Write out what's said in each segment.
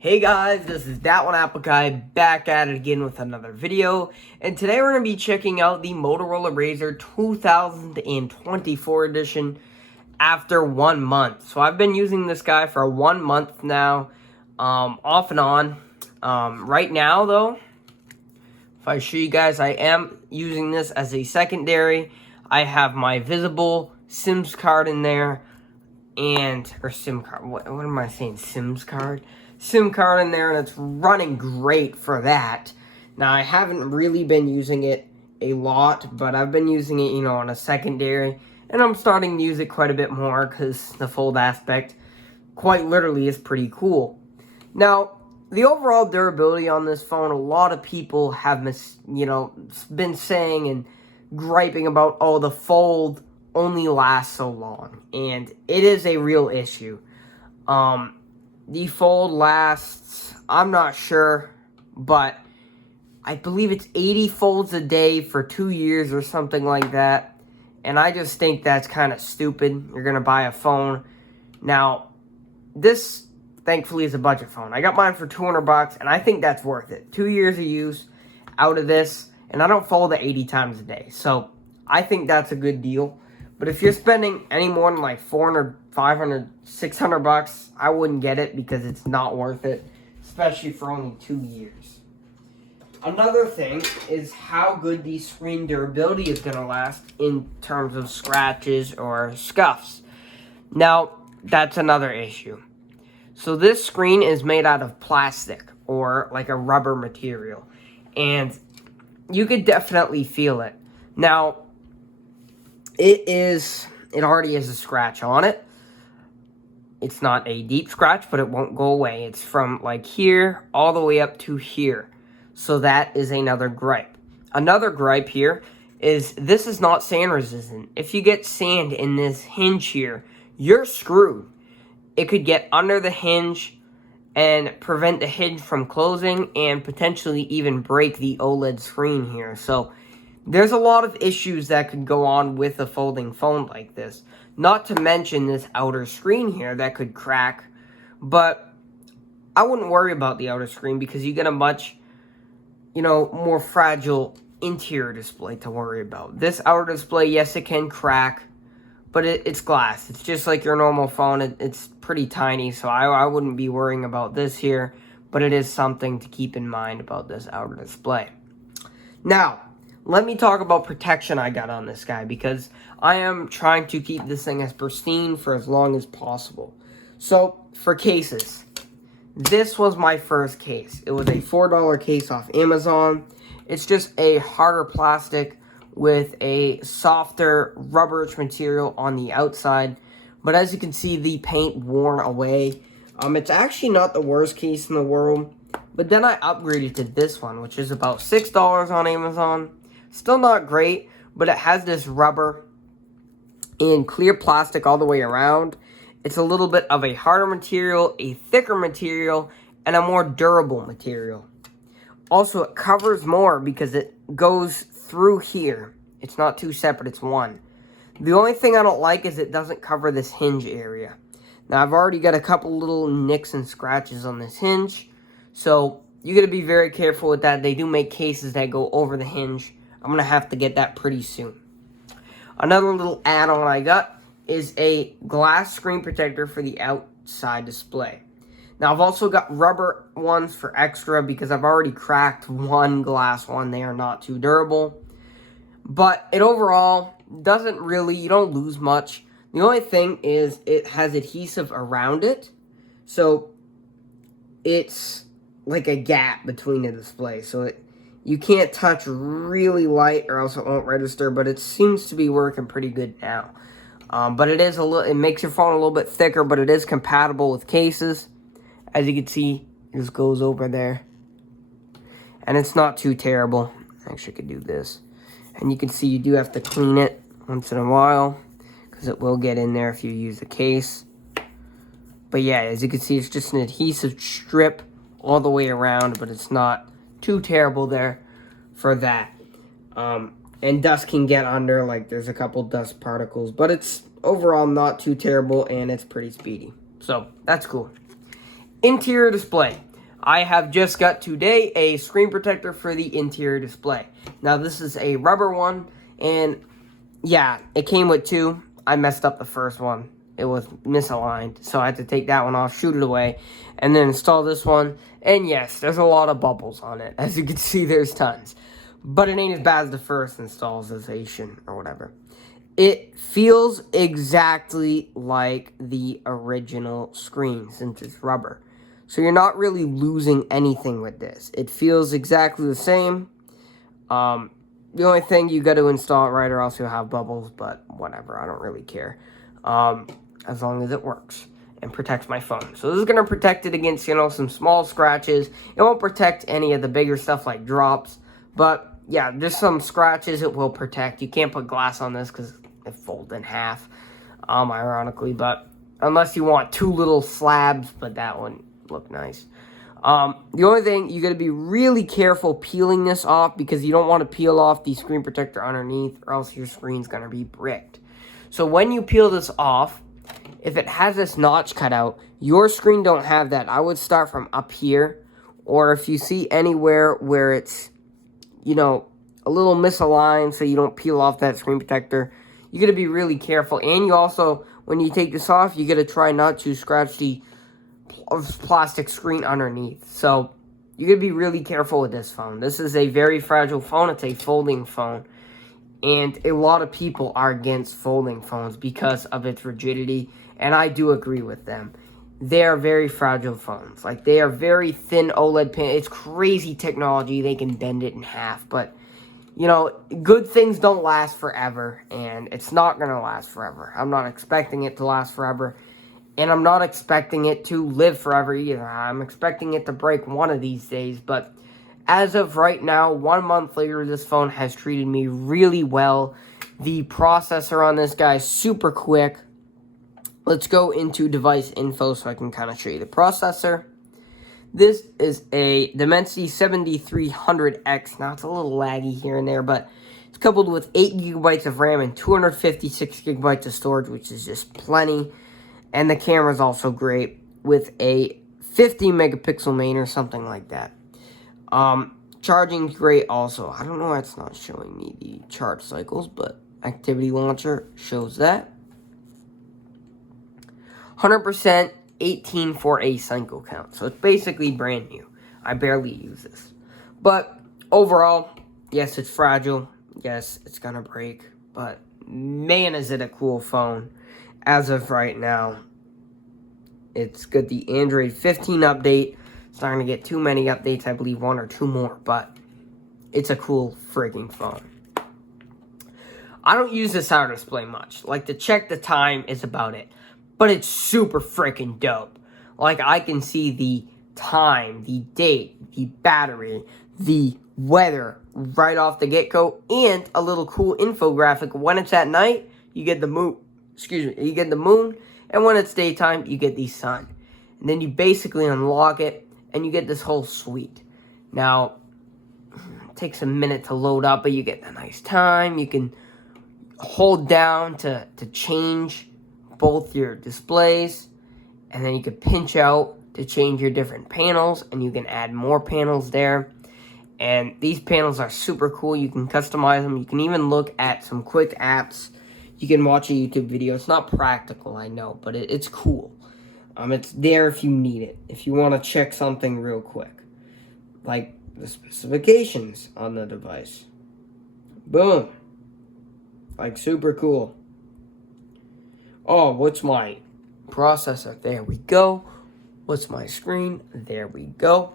Hey guys, this is That One Apple Guy back at it again with another video, and today we're going to be checking out the Motorola Razr 2024 edition after 1 month. So I've been using this guy for 1 month now, off and on. Right now though, if I show you guys, I am using this as a secondary. I have my visible SIMs card in there, or SIM card, what am I saying, SIMs card? SIM card in there, and it's running great for that. Now, I haven't really been using it a lot, but I've been using it, on a secondary, and I'm starting to use it quite a bit more because the fold aspect quite literally is pretty cool. Now, the overall durability on this phone, a lot of people have been saying and griping about, oh, the fold only lasts so long, and it is a real issue. The fold lasts, I'm not sure, but I believe it's 80 folds a day for 2 years or something like that. And I just think that's kind of stupid. You're going to buy a phone. Now, this, thankfully, is a budget phone. I got mine for $200, and I think that's worth it. 2 years of use out of this, and I don't fold it 80 times a day. So, I think that's a good deal. But if you're spending any more than like $400, $500, $600, I wouldn't get it because it's not worth it, especially for only 2 years. Another thing is how good the screen durability is going to last in terms of scratches or scuffs. Now, that's another issue. So this screen is made out of plastic or like a rubber material, and you could definitely feel it. Now, it already has a scratch on it. It's not a deep scratch, but it won't go away. It's from like here all the way up to here. So that is another gripe. Another gripe here is this is not sand resistant. If you get sand in this hinge here, you're screwed. It could get under the hinge and prevent the hinge from closing and potentially even break the OLED screen here. So there's a lot of issues that could go on with a folding phone like this. Not to mention this outer screen here that could crack. But I wouldn't worry about the outer screen because you get a much, more fragile interior display to worry about. This outer display, yes, it can crack, but it's glass. It's just like your normal phone. It's pretty tiny, so I wouldn't be worrying about this here. But it is something to keep in mind about this outer display. Now, let me talk about protection I got on this guy, because I am trying to keep this thing as pristine for as long as possible. So, for cases, this was my first case. It was a $4 case off Amazon. It's just a harder plastic with a softer rubberish material on the outside. But as you can see, the paint worn away. It's actually not the worst case in the world. But then I upgraded to this one, which is about $6 on Amazon. Still not great, but it has this rubber and clear plastic all the way around. It's a little bit of a harder material, a thicker material, and a more durable material. Also, it covers more because it goes through here. It's not two separate, it's one. The only thing I don't like is it doesn't cover this hinge area. Now, I've already got a couple little nicks and scratches on this hinge, so you got to be very careful with that. They do make cases that go over the hinge. I'm going to have to get that pretty soon. Another little add-on I got is a glass screen protector for the outside display. Now, I've also got rubber ones for extra because I've already cracked one glass one. They are not too durable. But it overall doesn't really, you don't lose much. The only thing is it has adhesive around it. So it's like a gap between the display. So you can't touch really light or else it won't register, but it seems to be working pretty good now. But it makes your phone a little bit thicker, but it is compatible with cases. As you can see, it just goes over there. And it's not too terrible. Actually, I could do this. And you can see you do have to clean it once in a while, because it will get in there if you use the case. But yeah, as you can see, it's just an adhesive strip all the way around, but it's not too terrible there for that. And dust can get under, like there's a couple dust particles, but it's overall not too terrible, and it's pretty speedy. So that's cool. Interior display. I have just got today a screen protector for the interior display. Now this is a rubber one, and yeah, it came with two. I messed up the first one. It was misaligned, so I had to take that one off, shoot it away, and then install this one. And yes, there's a lot of bubbles on it. As you can see, there's tons. But it ain't as bad as the first installation or whatever. It feels exactly like the original screen since it's rubber. So you're not really losing anything with this. It feels exactly the same. The only thing, you got to install it right or else you'll have bubbles, but whatever, I don't really care. As long as it works and protects my phone. So this is going to protect it against, some small scratches. It won't protect any of the bigger stuff like drops, but yeah, just some scratches it will protect. You can't put glass on this because it folds in half, ironically, but unless you want two little slabs, but that one look nice. The only thing, you got to be really careful peeling this off because you don't want to peel off the screen protector underneath or else your screen's going to be bricked. So when you peel this off, if it has this notch cut out, your screen don't have that. I would start from up here, or if you see anywhere where it's, a little misaligned so you don't peel off that screen protector, you got to be really careful. And you also, when you take this off, you got to try not to scratch the plastic screen underneath. So you got to be really careful with this phone. This is a very fragile phone. It's a folding phone. And a lot of people are against folding phones because of its rigidity. And I do agree with them. They are very fragile phones. Like, they are very thin OLED panel. It's crazy technology. They can bend it in half. But, good things don't last forever. And it's not going to last forever. I'm not expecting it to last forever. And I'm not expecting it to live forever either. I'm expecting it to break one of these days. But as of right now, 1 month later, this phone has treated me really well. The processor on this guy is super quick. Let's go into device info so I can kind of show you the processor. This is a Dimensity 7300X. Now, it's a little laggy here and there, but it's coupled with 8 gigabytes of RAM and 256 gigabytes of storage, which is just plenty. And the camera is also great with a 50 megapixel main or something like that. Charging's great also. I don't know why it's not showing me the charge cycles, but Activity Launcher shows that. 100% 18 for a cycle count. So it's basically brand new. I barely use this. But overall, yes, it's fragile. Yes, it's gonna break. But man, is it a cool phone. As of right now, it's got the Android 15 update. It's not going to get too many updates. I believe 1 or 2 more. But it's a cool freaking phone. I don't use this outer display much. Like, to check the time is about it. But it's super freaking dope. Like, I can see the time, the date, the battery, the weather right off the get-go. And a little cool infographic. When it's at night, you get the moon. You get the moon. And when it's daytime, you get the sun. And then you basically unlock it, and you get this whole suite. Now, it takes a minute to load up, but you get the nice time. You can hold down to change both your displays. And then you can pinch out to change your different panels, and you can add more panels there. And these panels are super cool. You can customize them. You can even look at some quick apps. You can watch a YouTube video. It's not practical, I know, but it's cool. It's there if you need it. If you want to check something real quick. Like the specifications on the device. Boom. Like, super cool. Oh, what's my processor? There we go. What's my screen? There we go.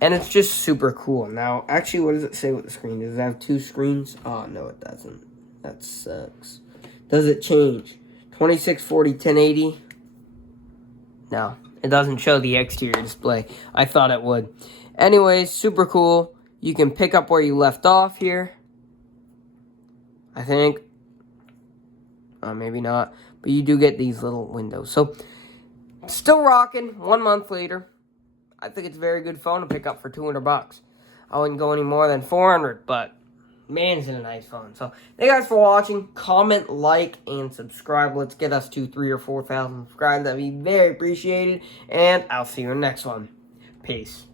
And it's just super cool. Now, actually, what does it say with the screen? Does it have 2 screens? Oh, no, it doesn't. That sucks. Does it change? 2640, 1080? No, it doesn't show the exterior display. I thought it would. Anyways, super cool. You can pick up where you left off here. I think. Maybe not. But you do get these little windows. So, still rocking 1 month later. I think it's a very good phone to pick up for $200. I wouldn't go any more than 400, but man, is it a nice phone. So, thank you guys for watching. Comment, like, and subscribe. Let's get us to 3,000 or 4,000 subscribers. That'd be very appreciated. And I'll see you in the next one. Peace.